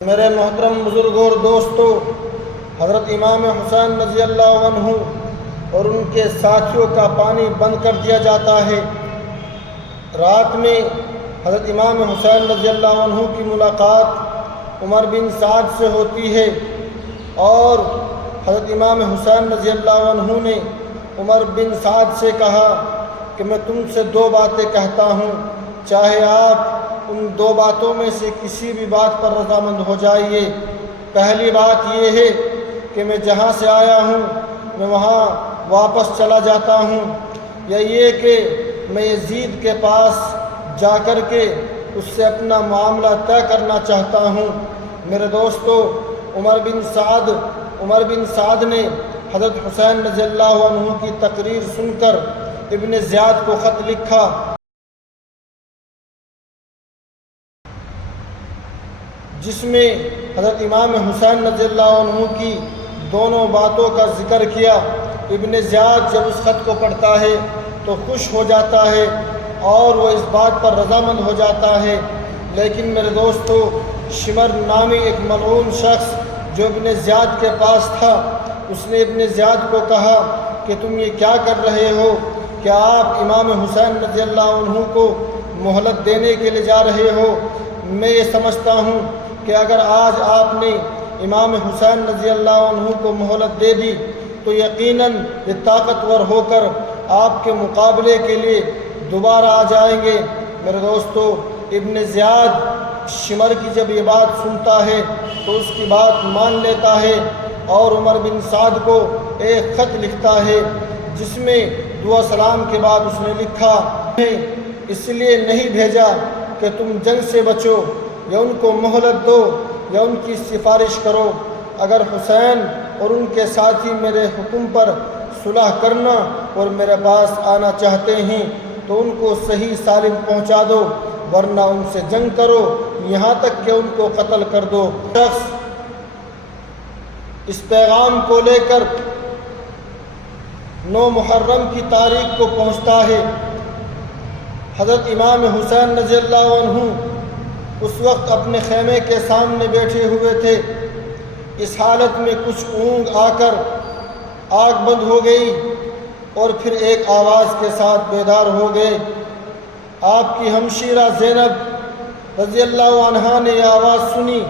میرے محترم بزرگوں اور دوستوں، حضرت امام حسین رضی اللہ عنہ اور ان کے ساتھیوں کا پانی بند کر دیا جاتا ہے۔ رات میں حضرت امام حسین رضی اللہ عنہ کی ملاقات عمر بن سعد سے ہوتی ہے اور حضرت امام حسین رضی اللہ عنہ نے عمر بن سعد سے کہا کہ میں تم سے دو باتیں کہتا ہوں، چاہے آپ ان دو باتوں میں سے کسی بھی بات پر رضامند ہو جائیے۔ پہلی بات یہ ہے کہ میں جہاں سے آیا ہوں میں وہاں واپس چلا جاتا ہوں، یا یہ کہ میں یزید کے پاس جا کر کے اس سے اپنا معاملہ طے کرنا چاہتا ہوں۔ میرے دوستو، عمر بن سعد نے حضرت حسین رضی اللہ عنہ کی تقریر سن کر ابن زیاد کو خط لکھا، جس میں حضرت امام حسین رضی اللہ عنہ کی دونوں باتوں کا ذکر کیا۔ ابن زیاد جب اس خط کو پڑھتا ہے تو خوش ہو جاتا ہے اور وہ اس بات پر رضامند ہو جاتا ہے، لیکن میرے دوستو، شمر نامی ایک ملعون شخص جو ابن زیاد کے پاس تھا، اس نے ابن زیاد کو کہا کہ تم یہ کیا کر رہے ہو؟ کیا آپ امام حسین رضی اللہ عنہ کو مہلت دینے کے لیے جا رہے ہو؟ میں یہ سمجھتا ہوں کہ اگر آج آپ نے امام حسین رضی اللہ عنہ کو مہلت دے دی تو یقیناً یہ طاقتور ہو کر آپ کے مقابلے کے لیے دوبارہ آ جائیں گے۔ میرے دوستو، ابن زیاد شمر کی جب یہ بات سنتا ہے تو اس کی بات مان لیتا ہے اور عمر بن سعد کو ایک خط لکھتا ہے، جس میں دعا سلام کے بعد اس نے لکھا، اس لیے نہیں بھیجا کہ تم جنگ سے بچو یا ان کو مہلت دو یا ان کی سفارش کرو۔ اگر حسین اور ان کے ساتھی میرے حکم پر صلح کرنا اور میرے پاس آنا چاہتے ہیں تو ان کو صحیح سالم پہنچا دو، ورنہ ان سے جنگ کرو یہاں تک کہ ان کو قتل کر دو۔ شخص اس پیغام کو لے کر 9 محرم کی تاریخ کو پہنچتا ہے۔ حضرت امام حسین رضی اللہ عنہ اس وقت اپنے خیمے کے سامنے بیٹھے ہوئے تھے۔ اس حالت میں کچھ اونگ آ کر آنکھ بند ہو گئی اور پھر ایک آواز کے ساتھ بیدار ہو گئے۔ آپ کی ہمشیرہ زینب رضی اللہ عنہا نے یہ آواز سنی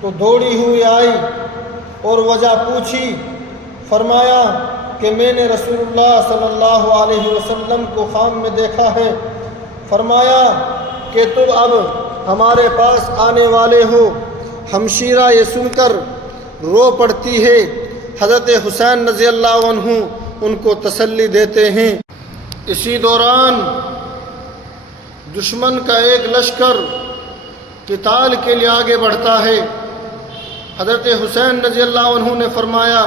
تو دوڑی ہوئی آئی اور وجہ پوچھی۔ فرمایا کہ میں نے رسول اللہ صلی اللہ علیہ وسلم کو خواب میں دیکھا ہے۔ فرمایا کہ تم اب ہمارے پاس آنے والے ہو۔ ہمشیرہ یہ سن کر رو پڑتی ہے۔ حضرت حسین رضی اللہ عنہ ان کو تسلی دیتے ہیں۔ اسی دوران دشمن کا ایک لشکر قتال کے لیے آگے بڑھتا ہے۔ حضرت حسین رضی اللہ عنہ نے فرمایا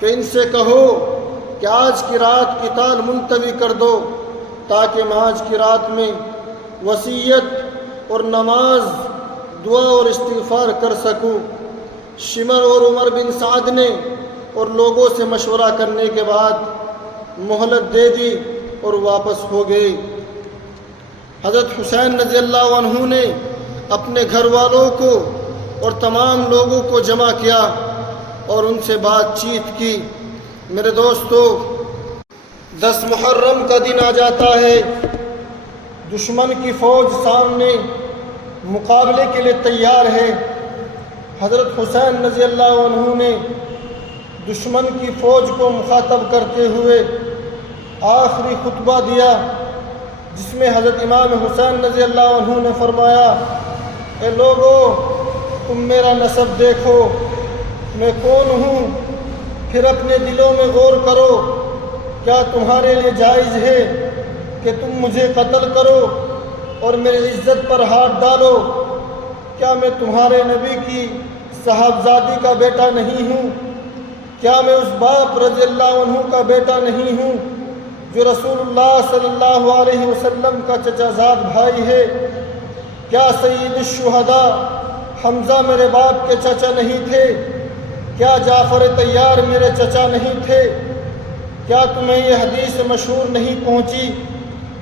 کہ ان سے کہو کہ آج کی رات قتال ملتوی کر دو تاکہ میں آج کی رات میں وصیت اور نماز، دعا اور استغفار کر سکوں۔ شمر اور عمر بن سعد نے اور لوگوں سے مشورہ کرنے کے بعد مہلت دے دی اور واپس ہو گئے۔ حضرت حسین رضی اللہ عنہ نے اپنے گھر والوں کو اور تمام لوگوں کو جمع کیا اور ان سے بات چیت کی۔ میرے دوستو، 10 محرم کا دن آ جاتا ہے۔ دشمن کی فوج سامنے مقابلے کے لیے تیار ہے۔ حضرت حسین رضی اللہ عنہ نے دشمن کی فوج کو مخاطب کرتے ہوئے آخری خطبہ دیا، جس میں حضرت امام حسین رضی اللہ عنہ نے فرمایا، اے لوگو، تم میرا نسب دیکھو، میں کون ہوں، پھر اپنے دلوں میں غور کرو، کیا تمہارے لیے جائز ہے کہ تم مجھے قتل کرو اور میری عزت پر ہاتھ ڈالو؟ کیا میں تمہارے نبی کی صاحبزادی کا بیٹا نہیں ہوں؟ کیا میں اس باپ رضی اللہ عنہ کا بیٹا نہیں ہوں جو رسول اللہ صلی اللہ علیہ وسلم کا چچا زاد بھائی ہے؟ کیا سید الشہداء حمزہ میرے باپ کے چچا نہیں تھے؟ کیا جعفر طیار میرے چچا نہیں تھے؟ کیا تمہیں یہ حدیث مشہور نہیں پہنچی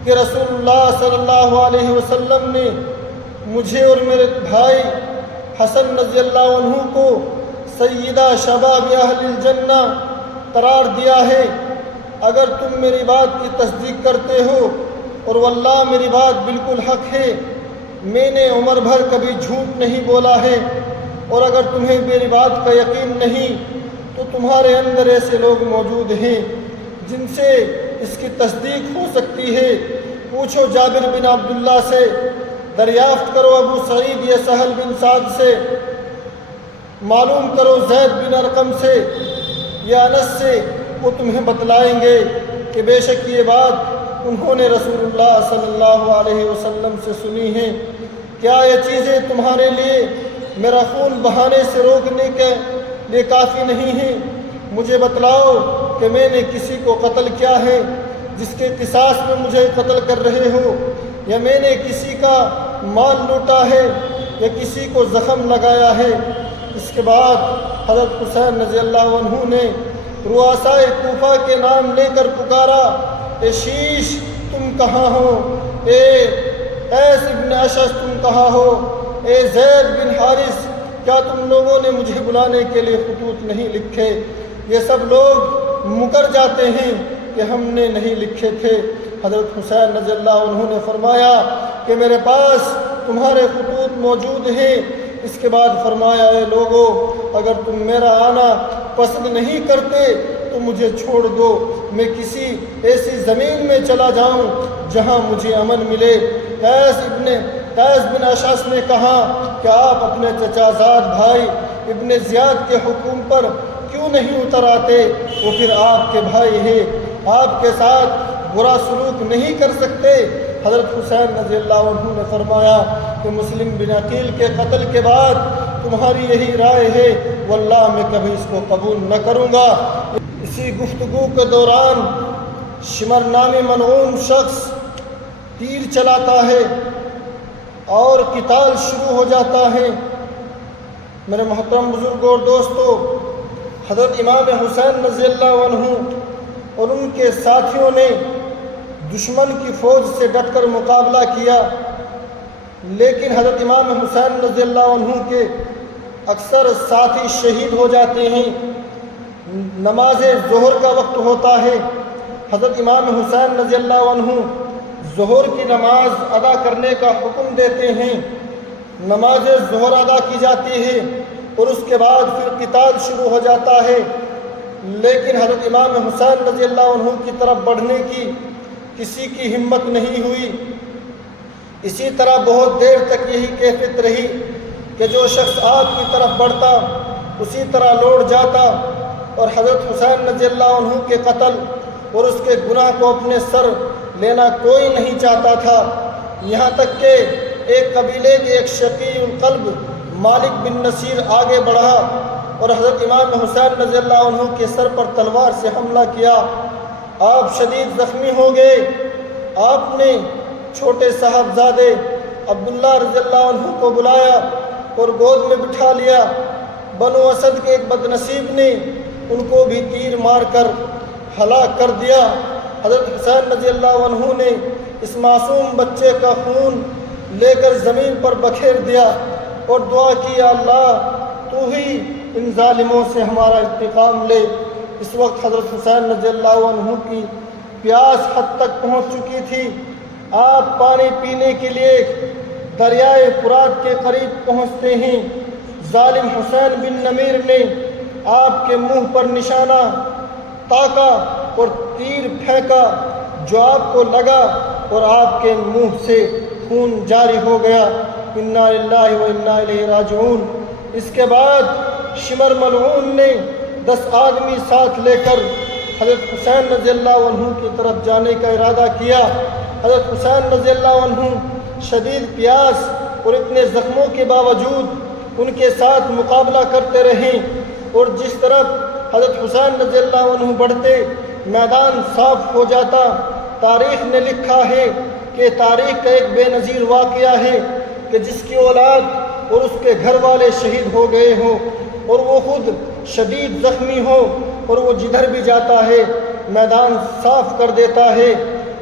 کہ رسول اللہ صلی اللہ علیہ وسلم نے مجھے اور میرے بھائی حسن رضی اللہ عنہ کو سیدہ شباب اہل الجنہ قرار دیا ہے۔ اگر تم میری بات کی تصدیق کرتے ہو، اور واللہ میری بات بالکل حق ہے، میں نے عمر بھر کبھی جھوٹ نہیں بولا ہے، اور اگر تمہیں میری بات کا یقین نہیں تو تمہارے اندر ایسے لوگ موجود ہیں جن سے اس کی تصدیق ہو سکتی ہے۔ پوچھو جابر بن عبداللہ سے، دریافت کرو ابو سعید یا سہل بن سعد سے، معلوم کرو زید بن ارقم سے یا انس سے، وہ تمہیں بتلائیں گے کہ بے شک یہ بات انہوں نے رسول اللہ صلی اللہ علیہ وسلم سے سنی ہے۔ کیا یہ چیزیں تمہارے لیے میرا خون بہانے سے روکنے کے لیے کافی نہیں ہیں؟ مجھے بتلاؤ کہ میں نے کسی کو قتل کیا ہے جس کے قصاص میں مجھے قتل کر رہے ہو، یا میں نے کسی کا مال لوٹا ہے یا کسی کو زخم لگایا ہے۔ اس کے بعد حضرت حسین رضی اللہ عنہ نے رؤسائے کوفہ کے نام لے کر پکارا، اے شیش تم کہاں ہو، اے قیس بن اشعث تم کہاں ہو، اے زید بن حارث کیا تم لوگوں نے مجھے بلانے کے لیے خطوط نہیں لکھے؟ یہ سب لوگ مکر جاتے ہیں کہ ہم نے نہیں لکھے تھے۔ حضرت حسین رضی اللہ عنہ نے فرمایا کہ میرے پاس تمہارے خطوط موجود ہیں۔ اس کے بعد فرمایا، اے لوگو، اگر تم میرا آنا پسند نہیں کرتے تو مجھے چھوڑ دو، میں کسی ایسی زمین میں چلا جاؤں جہاں مجھے امن ملے۔ قیس بن اشعث نے کہا کہ آپ اپنے چچا زاد بھائی ابن زیاد کے حکم پر کیوں نہیں اتر آتے؟ وہ پھر آپ کے بھائی ہیں، آپ کے ساتھ برا سلوک نہیں کر سکتے۔ حضرت حسین رضی اللہ عنہ نے فرمایا کہ مسلم بن عقیل کے قتل کے بعد تمہاری یہی رائے ہے، واللہ میں کبھی اس کو قبول نہ کروں گا۔ اسی گفتگو کے دوران شمر نامی ملعون شخص تیر چلاتا ہے اور قتال شروع ہو جاتا ہے۔ میرے محترم بزرگوں اور دوستو، حضرت امام حسین رضی اللہ عنہ اور ان کے ساتھیوں نے دشمن کی فوج سے ڈٹ کر مقابلہ کیا، لیکن حضرت امام حسین رضی اللہ عنہ کے اکثر ساتھی شہید ہو جاتے ہیں۔ نماز ظہر کا وقت ہوتا ہے، حضرت امام حسین رضی اللہ عنہ ظہر کی نماز ادا کرنے کا حکم دیتے ہیں۔ نماز ظہر ادا کی جاتی ہے اور اس کے بعد پھر قتال شروع ہو جاتا ہے، لیکن حضرت امام حسین رضی اللہ عنہ کی طرف بڑھنے کی کسی کی ہمت نہیں ہوئی۔ اسی طرح بہت دیر تک یہی کیفیت رہی کہ جو شخص آپ کی طرف بڑھتا اسی طرح لوٹ جاتا، اور حضرت حسین رضی اللہ عنہ کے قتل اور اس کے گناہ کو اپنے سر لینا کوئی نہیں چاہتا تھا، یہاں تک کہ ایک قبیلے کے ایک شقی القلب مالک بن نصیر آگے بڑھا اور حضرت امام حسین رضی اللہ عنہ کے سر پر تلوار سے حملہ کیا۔ آپ شدید زخمی ہو گئے۔ آپ نے چھوٹے صاحبزادے عبداللہ رضی اللہ عنہ کو بلایا اور گود میں بٹھا لیا۔ بنو اسد کے ایک بد نصیب نے ان کو بھی تیر مار کر ہلاک کر دیا۔ حضرت حسین رضی اللہ عنہ نے اس معصوم بچے کا خون لے کر زمین پر بکھیر دیا اور دعا کی، اللہ تو ہی ان ظالموں سے ہمارا انتقام لے۔ اس وقت حضرت حسین رضی اللہ عنہ کی پیاس حد تک پہنچ چکی تھی۔ آپ پانی پینے کے لیے دریائے فرات کے قریب پہنچتے ہیں۔ ظالم حسین بن نمیر نے آپ کے منہ پر نشانہ تاکا اور تیر پھینکا جو آپ کو لگا اور آپ کے منہ سے خون جاری ہو گیا۔ انا للہ و انا الیہ راجعون۔ اس کے بعد شمر ملعون نے 10 آدمی ساتھ لے کر حضرت حسین رضی اللہ عنہ کی طرف جانے کا ارادہ کیا۔ حضرت حسین رضی اللہ عنہ شدید پیاس اور اتنے زخموں کے باوجود ان کے ساتھ مقابلہ کرتے رہے، اور جس طرف حضرت حسین رضی اللہ عنہ بڑھتے میدان صاف ہو جاتا۔ تاریخ نے لکھا ہے کہ تاریخ کا ایک بے نظیر واقعہ ہے کہ جس کی اولاد اور اس کے گھر والے شہید ہو گئے ہوں اور وہ خود شدید زخمی ہو، اور وہ جدھر بھی جاتا ہے میدان صاف کر دیتا ہے۔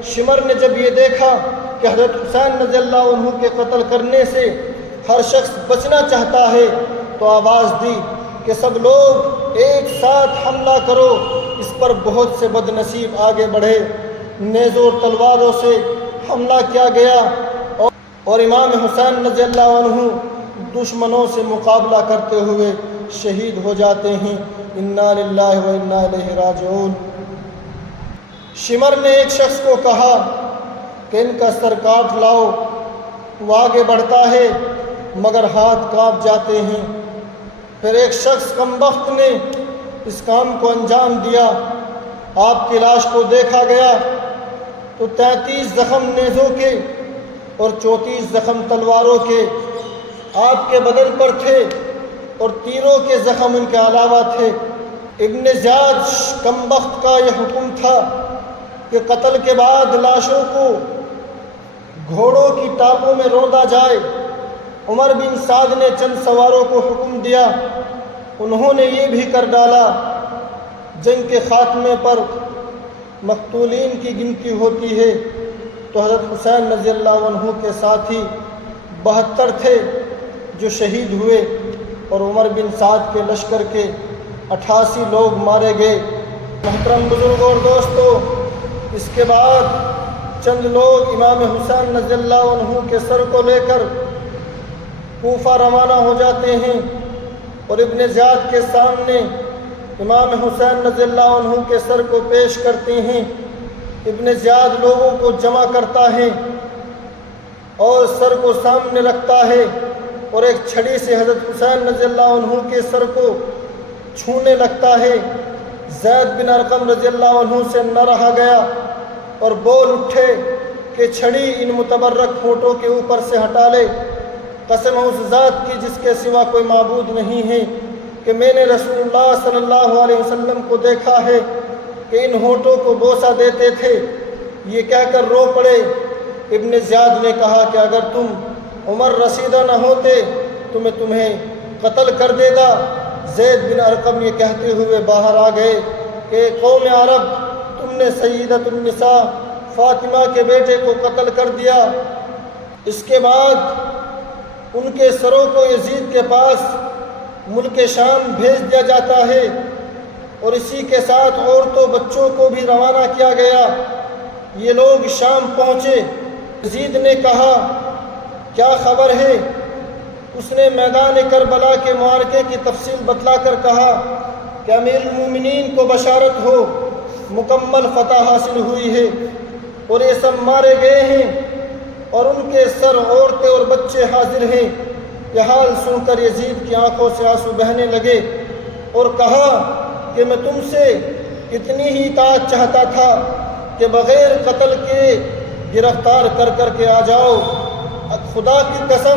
شمر نے جب یہ دیکھا کہ حضرت حسین رضی اللہ عنہ کے قتل کرنے سے ہر شخص بچنا چاہتا ہے تو آواز دی کہ سب لوگ ایک ساتھ حملہ کرو۔ اس پر بہت سے بد نصیب آگے بڑھے، نیزوں اور تلواروں سے حملہ کیا گیا اور امام حسین رضی اللہ عنہ دشمنوں سے مقابلہ کرتے ہوئے شہید ہو جاتے ہیں۔ انا للہ و انا الیہ راجعون۔ شمر نے ایک شخص کو کہا کہ ان کا سر کاٹ لاؤ۔ وہ آگے بڑھتا ہے مگر ہاتھ کانپ جاتے ہیں۔ پھر ایک شخص کمبخت نے اس کام کو انجام دیا۔ آپ کی لاش کو دیکھا گیا تو 33 زخم نیزوں کے اور 34 زخم تلواروں کے آپ کے بدن پر تھے اور تیروں کے زخم ان کے علاوہ تھے۔ ابن زیاد کمبخت کا یہ حکم تھا کہ قتل کے بعد لاشوں کو گھوڑوں کی ٹاپوں میں روندا جائے۔ عمر بن سعد نے چند سواروں کو حکم دیا، انہوں نے یہ بھی کر ڈالا۔ جنگ کے خاتمے پر مقتولین کی گنتی ہوتی ہے تو حضرت حسین رضی اللہ عنہ کے ساتھی 72 تھے جو شہید ہوئے اور عمر بن سعد کے لشکر کے 88 لوگ مارے گئے۔ محترم بزرگوں اور دوستو، اس کے بعد چند لوگ امام حسین رضی اللہ عنہ کے سر کو لے کر کوفہ روانہ ہو جاتے ہیں اور ابن زیاد کے سامنے امام حسین رضی اللہ عنہ کے سر کو پیش کرتے ہیں۔ ابن زیاد لوگوں کو جمع کرتا ہے اور سر کو سامنے رکھتا ہے اور ایک چھڑی سے حضرت حسین رضی اللہ عنہ کے سر کو چھونے لگتا ہے۔ زید بن ارقم رضی اللہ عنہ سے نہ رہا گیا اور بول اٹھے کہ چھڑی ان متبرک ہونٹوں کے اوپر سے ہٹا لے۔ قسم اس ذات کی جس کے سوا کوئی معبود نہیں ہے کہ میں نے رسول اللہ صلی اللہ علیہ وسلم کو دیکھا ہے کہ ان ہونٹوں کو بوسہ دیتے تھے۔ یہ کہہ کر رو پڑے۔ ابن زیاد نے کہا کہ اگر تم عمر رسیدہ نہ ہوتے تو میں تمہیں قتل کر دیتا۔ زید بن ارقم یہ کہتے ہوئے باہر آ گئے کہ قوم عرب، تم نے سیدۃ النساء فاطمہ کے بیٹے کو قتل کر دیا۔ اس کے بعد ان کے سروں کو یزید کے پاس ملک شام بھیج دیا جاتا ہے اور اسی کے ساتھ عورتوں بچوں کو بھی روانہ کیا گیا۔ یہ لوگ شام پہنچے۔ یزید نے کہا کیا خبر ہے؟ اس نے میدان کربلا کے معرکے کی تفصیل بتلا کر کہا کہ امیر المومنین کو بشارت ہو، مکمل فتح حاصل ہوئی ہے اور یہ سب مارے گئے ہیں اور ان کے سر عورتیں اور بچے حاضر ہیں۔ یہ حال سن کر یزید کی آنکھوں سے آنسو بہنے لگے اور کہا کہ میں تم سے اتنی ہی اطاعت چاہتا تھا کہ بغیر قتل کے گرفتار کر کے آ جاؤ۔ خدا کی قسم